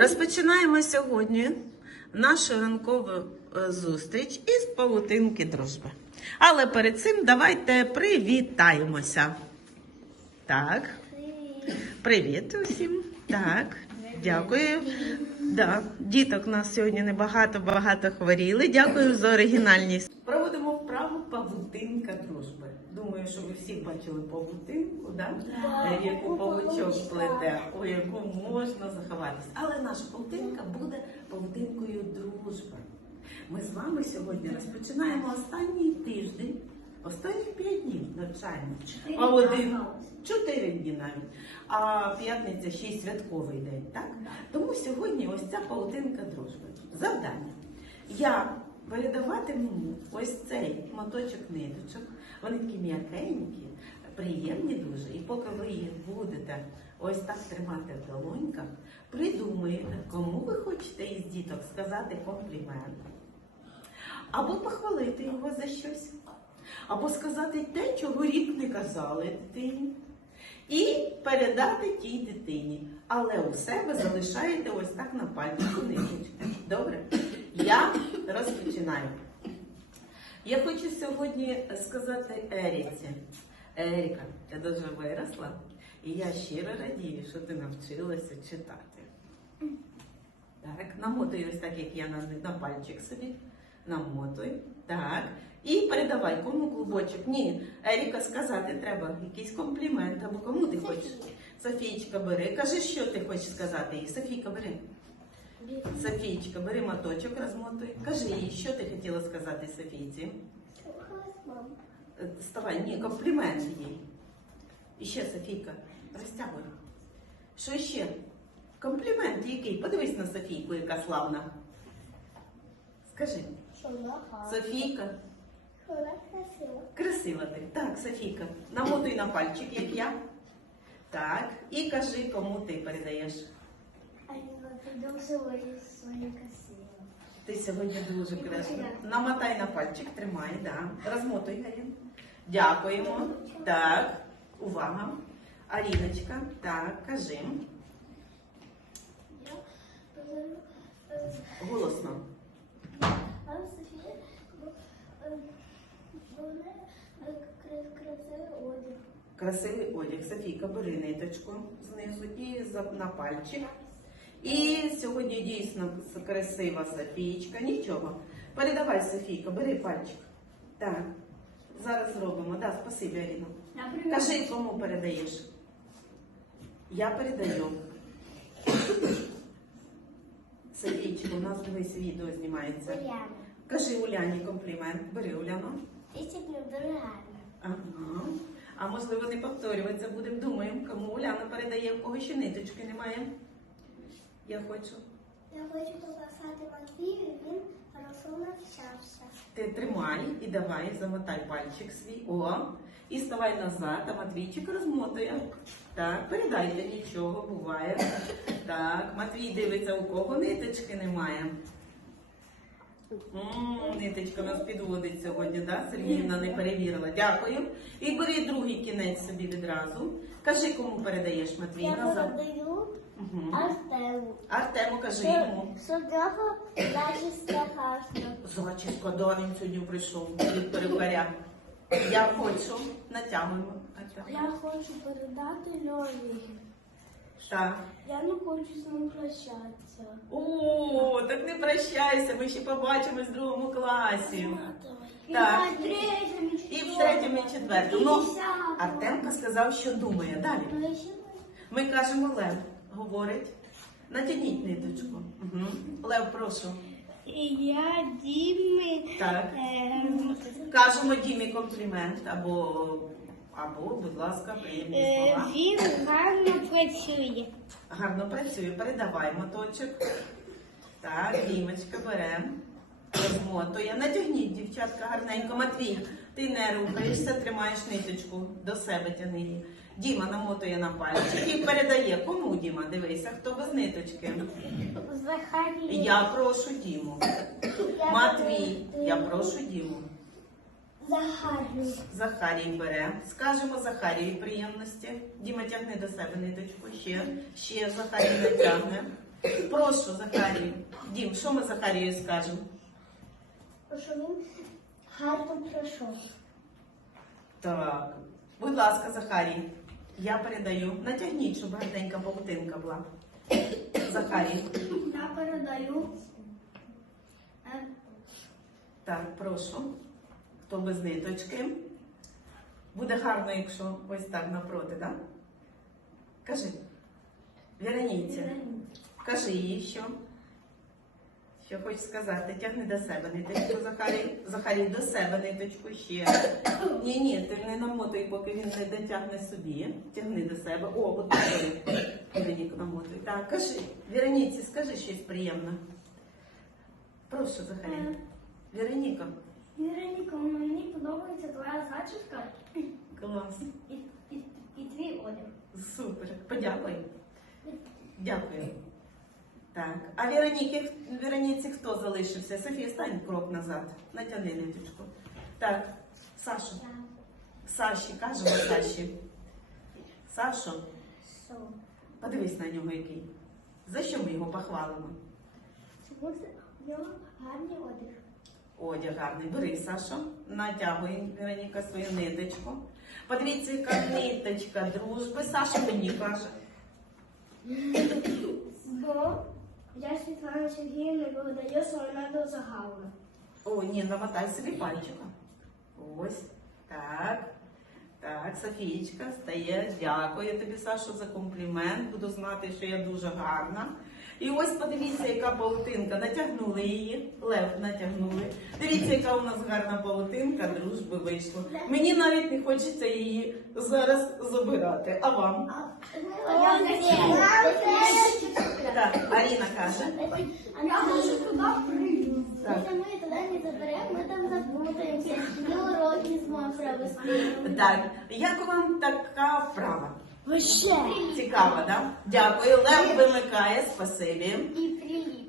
Розпочинаємо сьогодні нашу ранкову е, зустріч із павутинки дружби. Але перед цим давайте привітаємося. Так. Привіт усім. Так, дякую. Да, діток у нас сьогодні небагато, багато хворіли. Дякую за оригінальність. Проводимо вправу павутинка дружби. Думаю, що ви всі бачили павутинку, да? Е, яку павучок плете, у яку можна заховатися. Але наша павутинка буде павутинкою дружби. Ми з вами сьогодні розпочинаємо останній тиждень, останні п'ять днів навчання. А один чотири дні навіть. А п'ятниця ще й святковий день, так? Тому сьогодні ось ця паутинка дружби. Завдання. Я передаватиму ось цей моточок ниточок. Вони такі м'якенькі, приємні дуже. І поки ви їх будете ось так тримати в долоньках, придумаєте, кому ви хочете із діток сказати комплімент. Або похвалити його за щось, або сказати те, чого рік не казали дитині. І передати тій дитині. Але у себе залишаєте ось так на пальчику ниточку. Добре? Я розпочинаю. Я хочу сьогодні сказати Еріці. Еріка, ти дуже виросла, і я щиро радію, що ти навчилася читати. Так, намотуй ось так, як я на, на пальчик собі. Намотуй. Так. І передавай, кому клубочок. Ні, Еріка сказати треба якийсь комплімент, або кому ти хочеш. Софійчка, бери. Кажи, що ти хочеш сказати їй. Софійка, бери. Софійчка, бери моточок, розмотуй. Кажи їй, що ти хотіла сказати Софійці. Е, Вставай, ні, комплімент їй. І ще, Софійка, розтягуй. Що ще? Комплімент який? Подивись на Софійку, яка славна. Скажи, Софійка, красива ти. Так, Софійка, намотуй на пальчик, як я. Так. І кажи, кому ти передаєш. Ти сьогодні дуже красива. Намотай на пальчик, тримай, да. Розмотуй, Галін. Дякуємо. Так, увага. Аріночка, так, кажи. Голосно. Красивий одяг. Софійка, бери ниточку знизу і на пальчик. І сьогодні дійсно красива Софійчка. Нічого. Передавай, Софійка, бери пальчик. Так. Зараз зробимо. Да, спасибі, Аріна. Кажи, кому передаєш. Я передаю. Софійчка, у нас дивись відео знімається. Уляна. Кажи Уляні комплімент. Бери Уляну. Ага. А можливо не повторюватися будемо. Думаємо, кому Уляна передає, в кого ще ниточки немає. Я хочу. Я хочу показати Матвію, він хорошо навчався. Ти тримай і давай, замотай пальчик свій. О, і ставай назад, а Матвійчик розмотує. Так, передайте нічого, буває. Так, Матвій дивиться, у кого ниточки немає. Ниточка нас підводить сьогодні, да? Сергіївна не перевірила. Дякую. І бери другий кінець собі відразу. Кажи, кому передаєш Матвій Я назад. передаю Угу. Артему. Артему, кажи йому. Що зачіска гарна. Зачіска, да, він сьогодні прийшов від перукаря. Я хочу, натягуємо. Я хочу передати Льові. Так. Я не хочу з ним прощатися. О, так не прощайся, ми ще побачимось в другому класі. Так. І в третьому, і четвертому. Ну, Артемка сказав, що думає. Далі. Ми кажемо Лев, говорить. Натягніть ниточку. Угу. Лев, прошу. Я Дімі. Так. ем, Кажемо Дімі комплімент або, або, будь ласка, приємні е, слова. Він гарно працює. Гарно працює. Передавай моточок. Так, Дімочка бере. Розмотує. Натягніть, дівчатка, гарненько. Матвій, ти не рухаєшся, тримаєш ниточку до себе тяни її. Діма намотує на пальчик і передає. Кому Діма? Дивися, хто без ниточки. Захарій. Я прошу Діму. Матвій, я прошу Діму. Захарій. Захарій бере. Скажемо Захарії приємності. Діма тягне до себе ниточку. Ще, ще Захарій натягне. Прошу, Захарію. Дім, що ми Захарію скажемо? Що він гарно пройшов. Так. Будь ласка, Захарій. Я передаю. Натягніть, щоб гарненька павутинка була. Захарій. Я передаю. Так, прошу. Хто без ниточки. Буде гарно, якщо ось так напроти, так? Кажи. Вероніці. Кажи їй, що. Що хочеш сказати? Тягни до себе ниточку, Захарій. Захарій, до себе ниточку ще. Ні, ні, ти не намотуй, поки він не дотягне собі. Тягни до себе. О, от. Вероніку намотуй. Так, кажи. Вероніці, скажи щось приємне. Прошу, Захарій. Вероніка. Віроніка, мені подобається твоя зачіска Клас. і, і, і твій одяг. Супер. Подякуй. Дякую. Так. А Вероніки, Вероніці хто залишився? Софія, стань крок назад. Натяни ниточку. Так, Сашу. Саші, кажемо Саші. Сашо, подивись на нього який. За що ми його похвалимо? Чому це в нього гарний одяг? Одяг гарний. Бери, Сашо, натягуй, Вероніка, свою ниточку. Подивіться, яка ниточка дружби. Саша мені каже. Бо я Світлана Сергіївна передаю, вона дуже. О, ні, намотай собі пальчика. Ось. Так. Так, Софієчка стає. Дякую тобі, Саша, за комплімент. Буду знати, що я дуже гарна. І ось подивіться, яка павутинка. Натягнули її. Лев натягнули. Дивіться, яка у нас гарна павутинка, дружби вийшла. Мені навіть не хочеться її зараз забирати. А вам? Я Так, Аріна каже. А я хочу туди. Якщо ми туди не заберемо, ми там заплутаємося. І уроки зможемо провести. Так, як вам така вправа? Вообще. Цікаво, так? Да? Дякую. Лев вимикає, спасибі. І приліп.